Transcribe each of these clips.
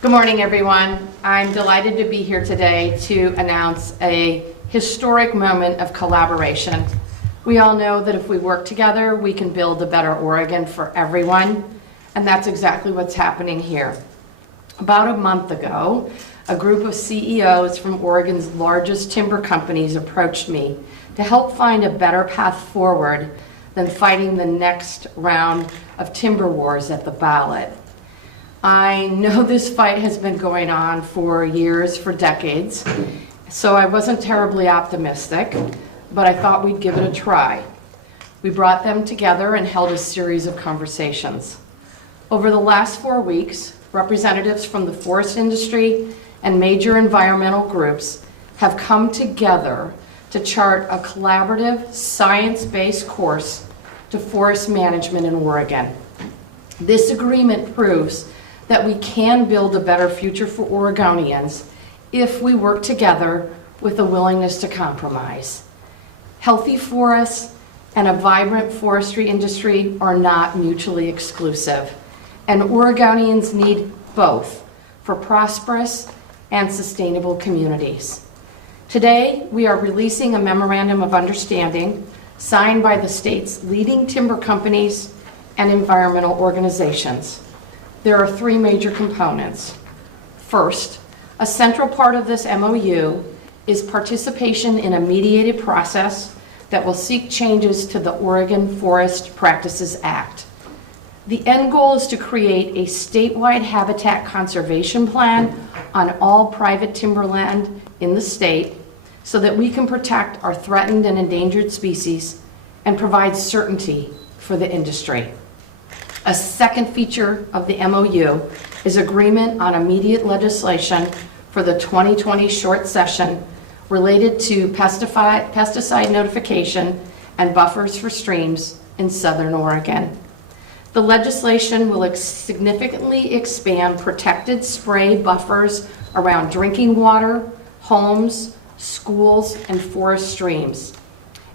Good morning, everyone. I'm delighted to be here today to announce a historic moment of collaboration. We all know that if we work together, we can build a better Oregon for everyone, and that's exactly what's happening here. About a month ago, a group of CEOs from Oregon's largest timber companies approached me to help find a better path forward than fighting the next round of timber wars at the ballot. I know this fight has been going on for years, for decades, so I wasn't terribly optimistic, but I thought we'd give it a try. We brought them together and held a series of conversations. Over the last 4 weeks, representatives from the forest industry and major environmental groups have come together to chart a collaborative, science-based course to forest management in Oregon. This agreement proves that we can build a better future for Oregonians if we work together with a willingness to compromise. Healthy forests and a vibrant forestry industry are not mutually exclusive, and Oregonians need both for prosperous and sustainable communities. Today, we are releasing a memorandum of understanding signed by the state's leading timber companies and environmental organizations. There are 3 major components. First, a central part of this MOU is participation in a mediated process that will seek changes to the Oregon Forest Practices Act. The end goal is to create a statewide habitat conservation plan on all private timberland in the state so that we can protect our threatened and endangered species and provide certainty for the industry. A second feature of the MOU is agreement on immediate legislation for the 2020 short session related to pesticide notification and buffers for streams in Southern Oregon. The legislation will significantly expand protected spray buffers around drinking water, homes, schools, and forest streams.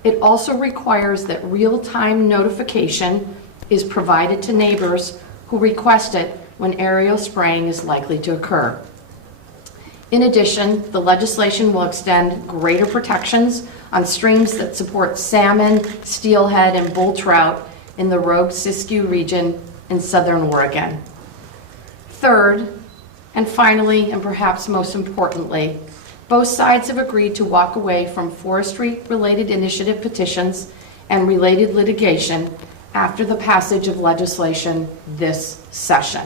It also requires that real-time notification is provided to neighbors who request it when aerial spraying is likely to occur. In addition, the legislation will extend greater protections on streams that support salmon, steelhead, and bull trout in the Rogue-Siskiyou region in Southern Oregon. Third, and finally, and perhaps most importantly, both sides have agreed to walk away from forestry-related initiative petitions and related litigation after the passage of legislation this session.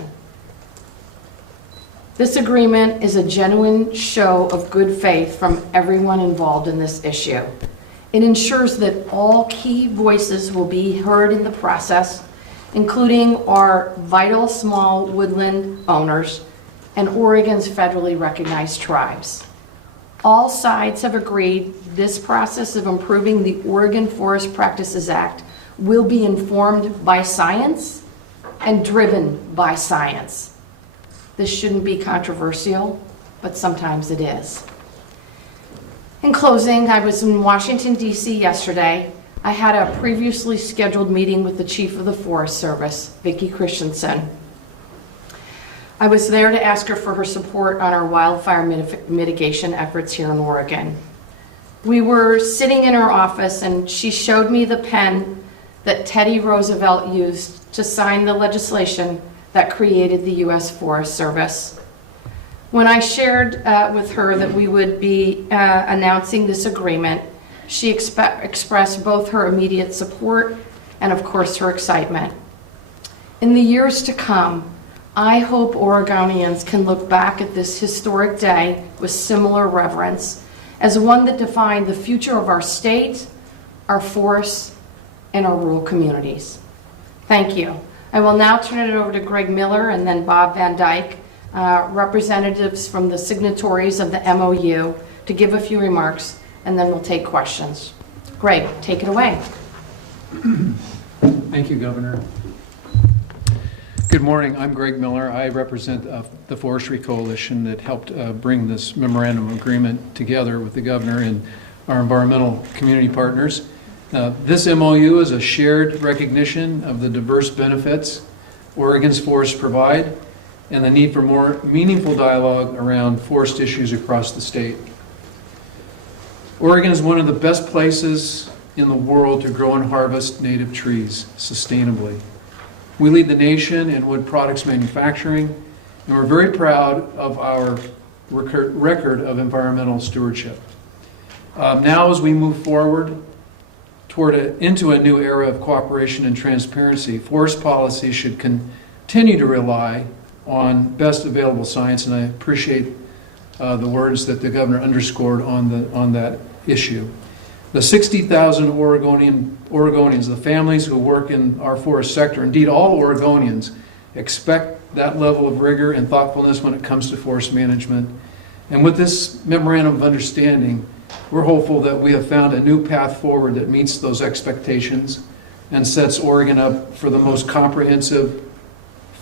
This agreement is a genuine show of good faith from everyone involved in this issue. It ensures that all key voices will be heard in the process, including our vital small woodland owners and Oregon's federally recognized tribes. All sides have agreed this process of improving the Oregon Forest Practices Act will be informed by science and driven by science. This shouldn't be controversial, but sometimes it is. In closing, I was in Washington, D.C. yesterday. I had a previously scheduled meeting with the Chief of the Forest Service, Vicki Christensen. I was there to ask her for her support on our wildfire mitigation efforts here in Oregon. We were sitting in her office and she showed me the pen that Teddy Roosevelt used to sign the legislation that created the U.S. Forest Service. When I shared with her that we would be announcing this agreement, she expressed both her immediate support and, of course, her excitement. In the years to come, I hope Oregonians can look back at this historic day with similar reverence as one that defined the future of our state, our forests, and our rural communities. Thank you. I will now turn it over to Greg Miller and then Bob Van Dyke, representatives from the signatories of the MOU, to give a few remarks, and then we'll take questions. Greg, take it away. Thank you, Governor. Good morning. I'm Greg Miller. I represent the Forestry Coalition that helped bring this memorandum of agreement together with the Governor and our environmental community partners. This MOU is a shared recognition of the diverse benefits Oregon's forests provide and the need for more meaningful dialogue around forest issues across the state. Oregon is one of the best places in the world to grow and harvest native trees sustainably. We lead the nation in wood products manufacturing, and we're very proud of our record of environmental stewardship. Now, as we move forward into a new era of cooperation and transparency, forest policy should continue to rely on best available science, and I appreciate the words that the governor underscored on that issue. The 60,000 Oregonians, the families who work in our forest sector, indeed all Oregonians, expect that level of rigor and thoughtfulness when it comes to forest management. And with this memorandum of understanding, we're hopeful that we have found a new path forward that meets those expectations and sets Oregon up for the most comprehensive,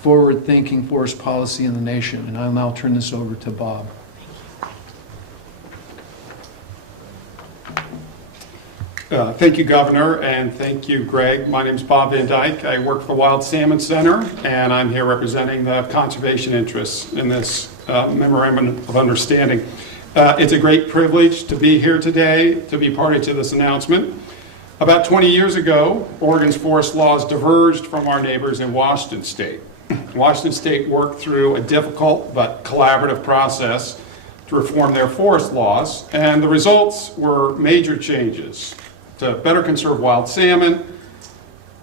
forward-thinking forest policy in the nation. And I'll now turn this over to Bob. Thank you, Governor, and thank you, Greg. My name is Bob Van Dyke. I work for the Wild Salmon Center, and I'm here representing the conservation interests in this memorandum of understanding. It's a great privilege to be here today to be party to this announcement. About 20 years ago, Oregon's forest laws diverged from our neighbors in Washington State. Washington State worked through a difficult but collaborative process to reform their forest laws, and the results were major changes to better conserve wild salmon,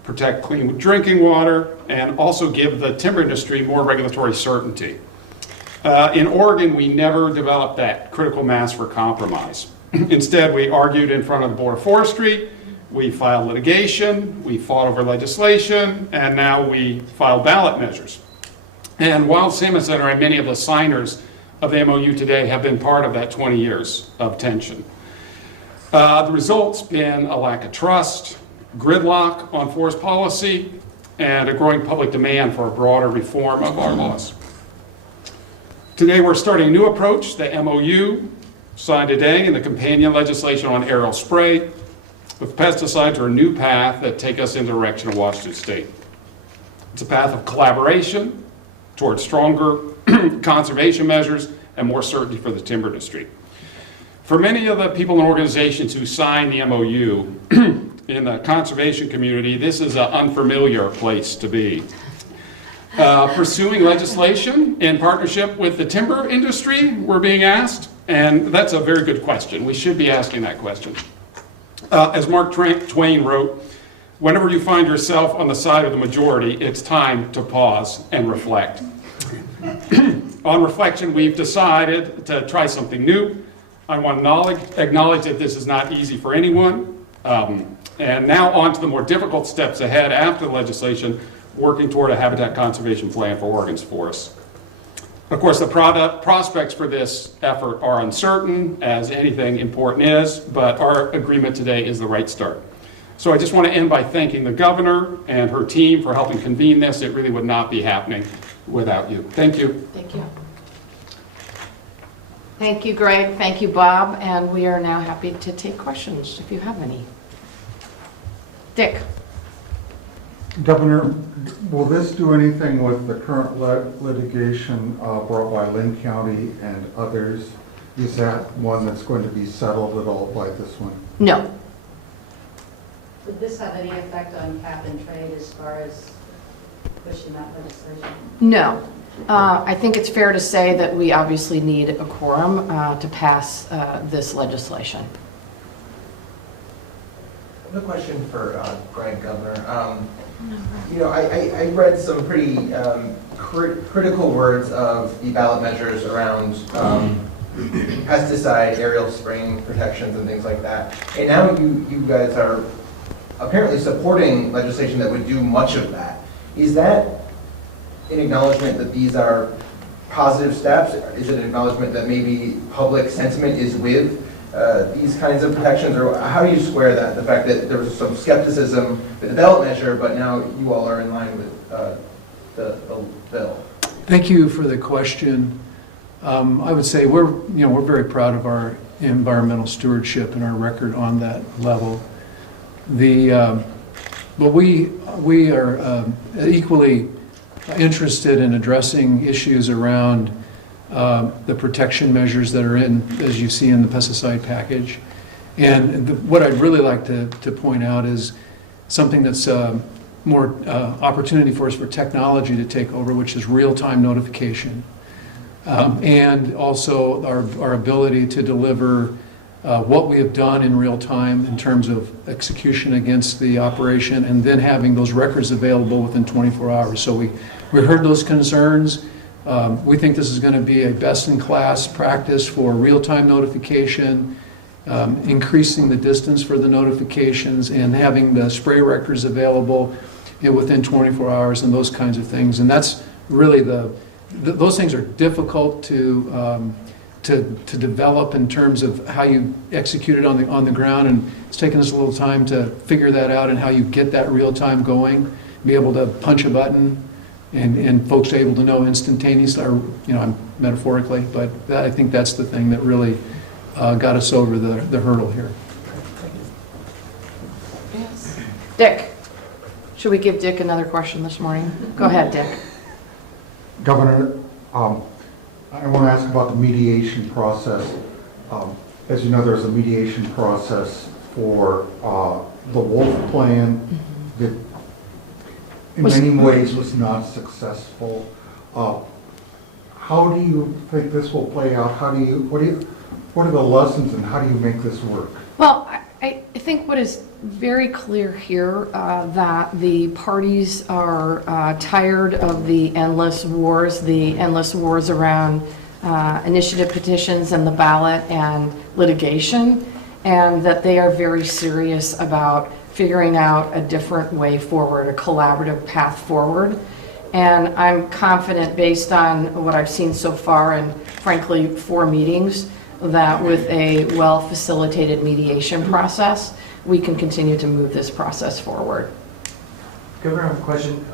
protect clean drinking water, and also give the timber industry more regulatory certainty. In Oregon, we never developed that critical mass for compromise. Instead, we argued in front of the Board of Forestry, we filed litigation, we fought over legislation, and now we filed ballot measures. And Wild Salmon Center and many of the signers of the MOU today have been part of that 20 years of tension. The result's been a lack of trust, gridlock on forest policy, and a growing public demand for a broader reform of our laws. Today we're starting a new approach, the MOU, signed today, and the companion legislation on aerial spray with pesticides are a new path that take us in the direction of Washington State. It's a path of collaboration towards stronger conservation measures and more certainty for the timber industry. For many of the people and organizations who signed the MOU in the conservation community, this is an unfamiliar place to be. Pursuing legislation in partnership with the timber industry, we're being asked, and that's a very good question. We should be asking that question. As Mark Twain wrote, whenever you find yourself on the side of the majority, it's time to pause and reflect. On reflection, we've decided to try something new. I want to acknowledge that this is not easy for anyone. And now on to the more difficult steps ahead after the legislation, working toward a habitat conservation plan for Oregon's forests. Of course, the prospects for this effort are uncertain, as anything important is, but our agreement today is the right start. So I just want to end by thanking the governor and her team for helping convene this. It really would not be happening without you. Thank you. Thank you. Thank you, Greg. Thank you, Bob. And we are now happy to take questions if you have any. Dick. Governor, will this do anything with the current litigation brought by Lynn County and others? Is that one that's going to be settled at all by this one? No. Would this have any effect on cap and trade as far as pushing that legislation? No. I think it's fair to say that we obviously need a quorum to pass this legislation. I have a question for Greg, Governor. You know, I read some pretty critical words of the ballot measures around pesticide, aerial spraying protections and things like that. And now you guys are apparently supporting legislation that would do much of that. Is that an acknowledgement that these are positive steps? Is it an acknowledgement that maybe public sentiment is with these kinds of protections? Or how do you square that, the fact that there was some skepticism with the ballot measure, but now you all are in line with the bill? Thank you for the question. I would say we're very proud of our environmental stewardship and our record on that level. But we are equally interested in addressing issues around the protection measures that are in, as you see in the pesticide package. And what I'd really like to point out is something that's more opportunity for us for technology to take over, which is real-time notification. And also our ability to deliver what we have done in real time in terms of execution against the operation, and then having those records available within 24 hours. So we heard those concerns. We think this is going to be a best-in-class practice for real-time notification, increasing the distance for the notifications, and having the spray records available within 24 hours and those kinds of things. And that's really those things are difficult to develop in terms of how you execute it on the ground, and it's taken us a little time to figure that out and how you get that real time going, be able to punch a button and folks are able to know instantaneously, or I'm metaphorically, but I think that's the thing that really got us over the hurdle here. Dick, should we give Dick another question this morning? Go ahead, Dick. Governor, I want to ask about the mediation process. As you know, there's a mediation process for the Wolf Plan that in many ways was not successful. How do you think this will play out? What are the lessons and how do you make this work? Well, I think what is very clear here, that the parties are tired of the endless wars around initiative petitions and the ballot and litigation, and that they are very serious about figuring out a different way forward, a collaborative path forward. And I'm confident, based on what I've seen so far, and frankly, 4 meetings, that with a well-facilitated mediation process, we can continue to move this process forward. Governor, I have a question.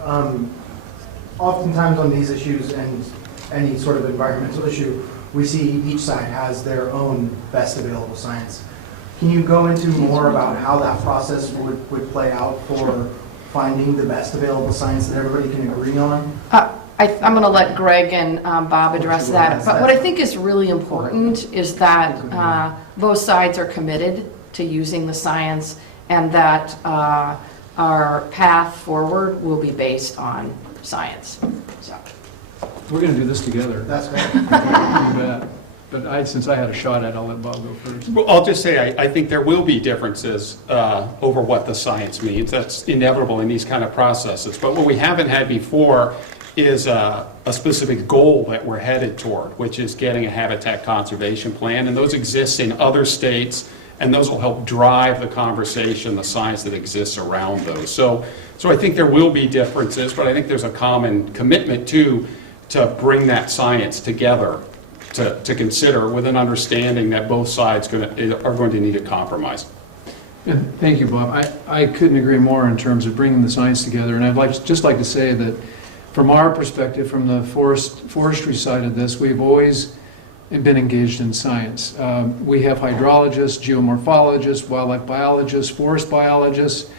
Oftentimes on these issues and any sort of environmental issue, we see each side has their own best available science. Can you go into more about how that process would play out for finding the best available science that everybody can agree on? I'm going to let Greg and Bob address that. But what I think is really important is that both sides are committed to using the science, and that our path forward will be based on science. So. We're going to do this together. That's great. You bet. But since I had a shot at it, I'll let Bob go first. Well, I'll just say, I think there will be differences over what the science means. That's inevitable in these kind of processes. But what we haven't had before is a specific goal that we're headed toward, which is getting a habitat conservation plan. And those exist in other states, and those will help drive the conversation, the science that exists around those. So I think there will be differences, but I think there's a common commitment to bring that science together to consider, with an understanding that both sides are going to need a compromise. And thank you, Bob. I couldn't agree more in terms of bringing the science together. And I'd just like to say that from our perspective, from the forestry side of this, we've always been engaged in science. We have hydrologists, geomorphologists, wildlife biologists, forest biologists,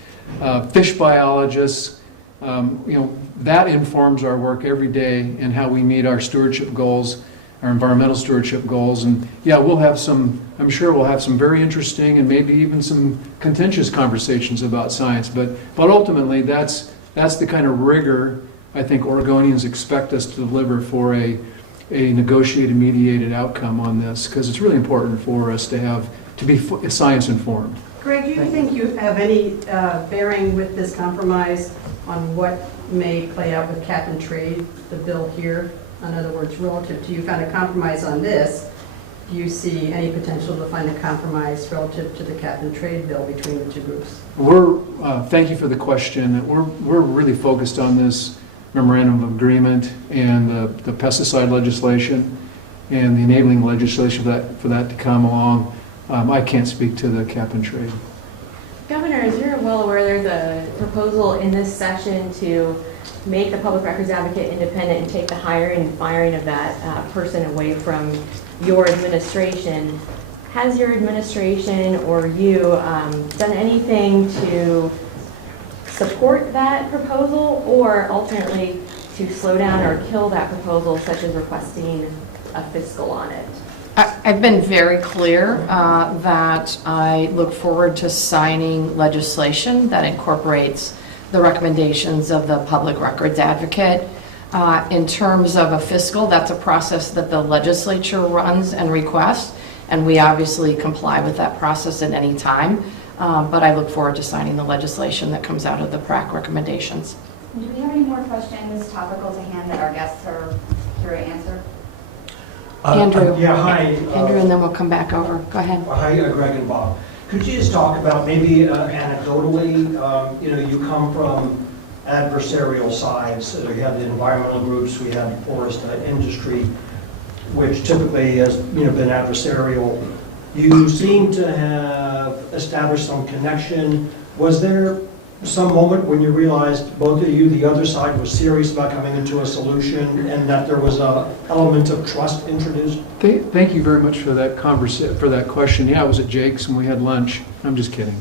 fish biologists. That informs our work every day and how we meet our stewardship goals, our environmental stewardship goals. And yeah, I'm sure we'll have some very interesting and maybe even some contentious conversations about science, but ultimately that's the kind of rigor I think Oregonians expect us to deliver for a negotiated, mediated outcome on this, because it's really important for us to be science informed. Greg, do you think you have any bearing with this compromise on what may play out with cap and trade, the bill here? In other words, relative to, you found a compromise on this, do you see any potential to find a compromise relative to the cap and trade bill between the two groups? Thank you for the question. We're really focused on this memorandum of agreement and the pesticide legislation and the enabling legislation for that to come along. I can't speak to the cap and trade. Governor, as you're well aware, there's a proposal in this session to make the public records advocate independent and take the hiring and firing of that person away from your administration. Has your administration or you done anything to support that proposal, or alternately to slow down or kill that proposal, such as requesting a fiscal on it? I've been very clear that I look forward to signing legislation that incorporates the recommendations of the public records advocate. In terms of a fiscal, that's a process that the legislature runs and requests, and we obviously comply with that process at any time. But I look forward to signing the legislation that comes out of the PRAC recommendations. Do we have any more questions topical to hand that our guests are here to answer? Andrew. Yeah, hi. Andrew, and then we'll come back over. Go ahead. Hi, Greg and Bob. Could you just talk about maybe anecdotally, you come from adversarial sides. You have the environmental groups, we have forest industry, which typically has been adversarial. You seem to have established some connection. Was there some moment when you realized both of you, the other side, was serious about coming into a solution and that there was an element of trust introduced? Thank you very much for that question. Yeah, I was at Jake's and we had lunch. I'm just kidding.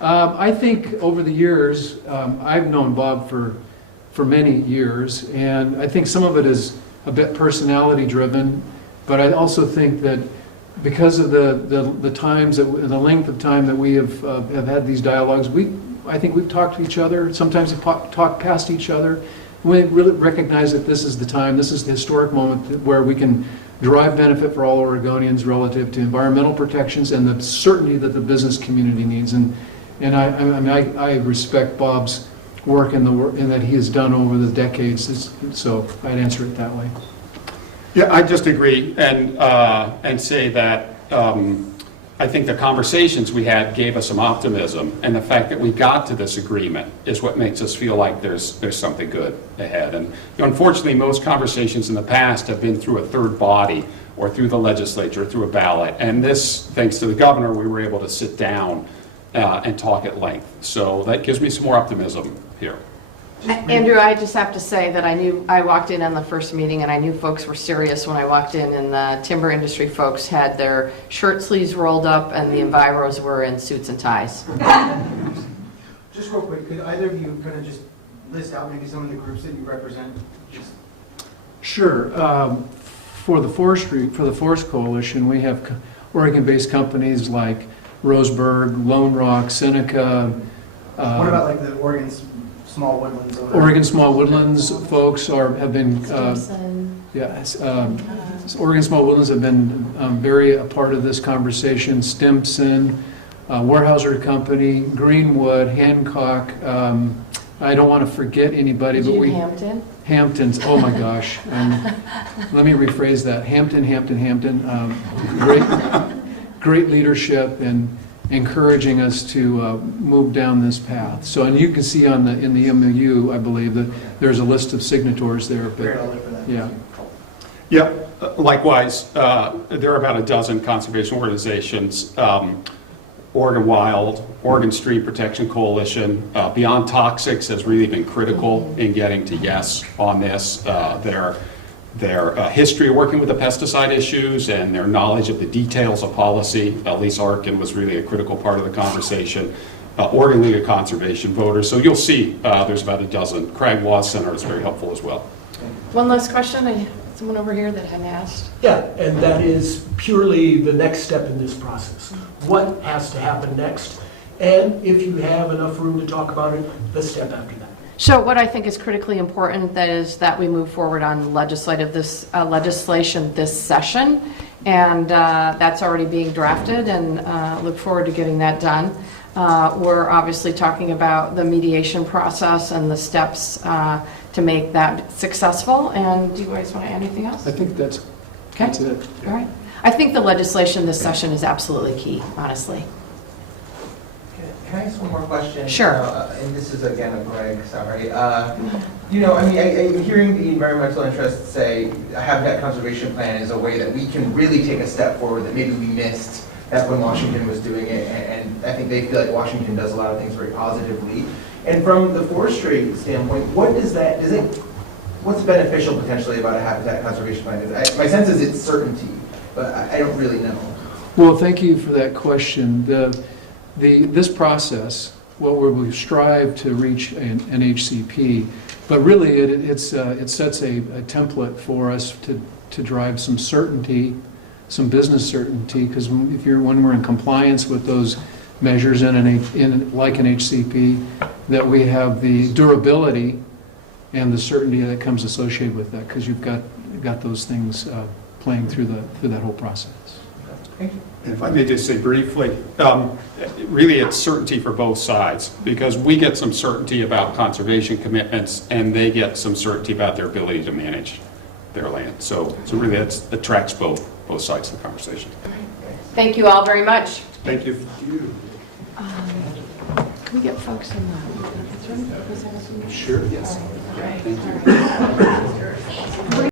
I think over the years, I've known Bob for many years, and I think some of it is a bit personality driven, but I also think that because of the times, the length of time that we have had these dialogues, I think we've talked to each other. Sometimes we talk past each other. We really recognize that this is the time, this is the historic moment where we can derive benefit for all Oregonians relative to environmental protections and the certainty that the business community needs. And I respect Bob's work and that he has done over the decades. So I'd answer it that way. Yeah, I just agree and say that I think the conversations we had gave us some optimism, and the fact that we got to this agreement is what makes us feel like there's something good ahead. And unfortunately, most conversations in the past have been through a third body or through the legislature, through a ballot. And this, thanks to the governor, we were able to sit down and talk at length. So that gives me some more optimism here. Andrew, I just have to say that I walked in on the first meeting and I knew folks were serious when I walked in, and the timber industry folks had their shirt sleeves rolled up and the enviros were in suits and ties. Just real quick, could either of you kind of just list out maybe some of the groups that you represent? Sure. For the Forest Coalition, we have Oregon-based companies like Roseburg, Lone Rock, Seneca. What about like the Oregon Small Woodlands? Oregon Small Woodlands folks have been, Oregon Small Woodlands have been very a part of this conversation. Stimson, Weyerhaeuser Company, Greenwood, Hancock. I don't want to forget anybody, but Hampton? Hamptons. Oh my gosh. Let me rephrase that. Hampton. Great leadership and encouraging us to move down this path. So, and you can see in the MOU, I believe, that there's a list of signatories there. Yeah. Yep, likewise, there are about a dozen conservation organizations, Oregon Wild, Oregon Stream Protection Coalition, Beyond Toxics has really been critical in getting to yes on this. Their history of working with the pesticide issues and their knowledge of the details of policy. Lisa Arkin was really a critical part of the conversation. Oregon League of Conservation voters. So you'll see there's about a dozen. Craig Laws Center is very helpful as well. One last question. Someone over here that hadn't asked. Yeah, and that is purely the next step in this process. What has to happen next? And if you have enough room to talk about it, the step after that. So what I think is critically important is that we move forward on legislation this session, and that's already being drafted, and look forward to getting that done. We're obviously talking about the mediation process and the steps to make that successful. And do you guys want to add anything else? I think that's it. All right. I think the legislation this session is absolutely key, honestly. Can I ask one more question? Sure. And this is again a Greg, sorry. I'm hearing the environmental interests say a habitat conservation plan is a way that we can really take a step forward that maybe we missed back when Washington was doing it, and I think they feel like Washington does a lot of things very positively. And from the forestry standpoint, what's beneficial potentially about a habitat conservation plan? My sense is it's certainty, but I don't really know. Well, thank you for that question. This process, what we strive to reach an HCP, But really, it sets a template for us to drive some certainty, some business certainty, because when we're in compliance with those measures like an HCP, that we have the durability and the certainty that comes associated with that, because you've got those things playing through that whole process. Thank you. And if I may just say briefly, really it's certainty for both sides, because we get some certainty about conservation commitments, and they get some certainty about their ability to manage their land. So really that attracts both sides of the conversation. Thank you all very much. Thank you. Can we get folks in the... Sure, yes. Thank you.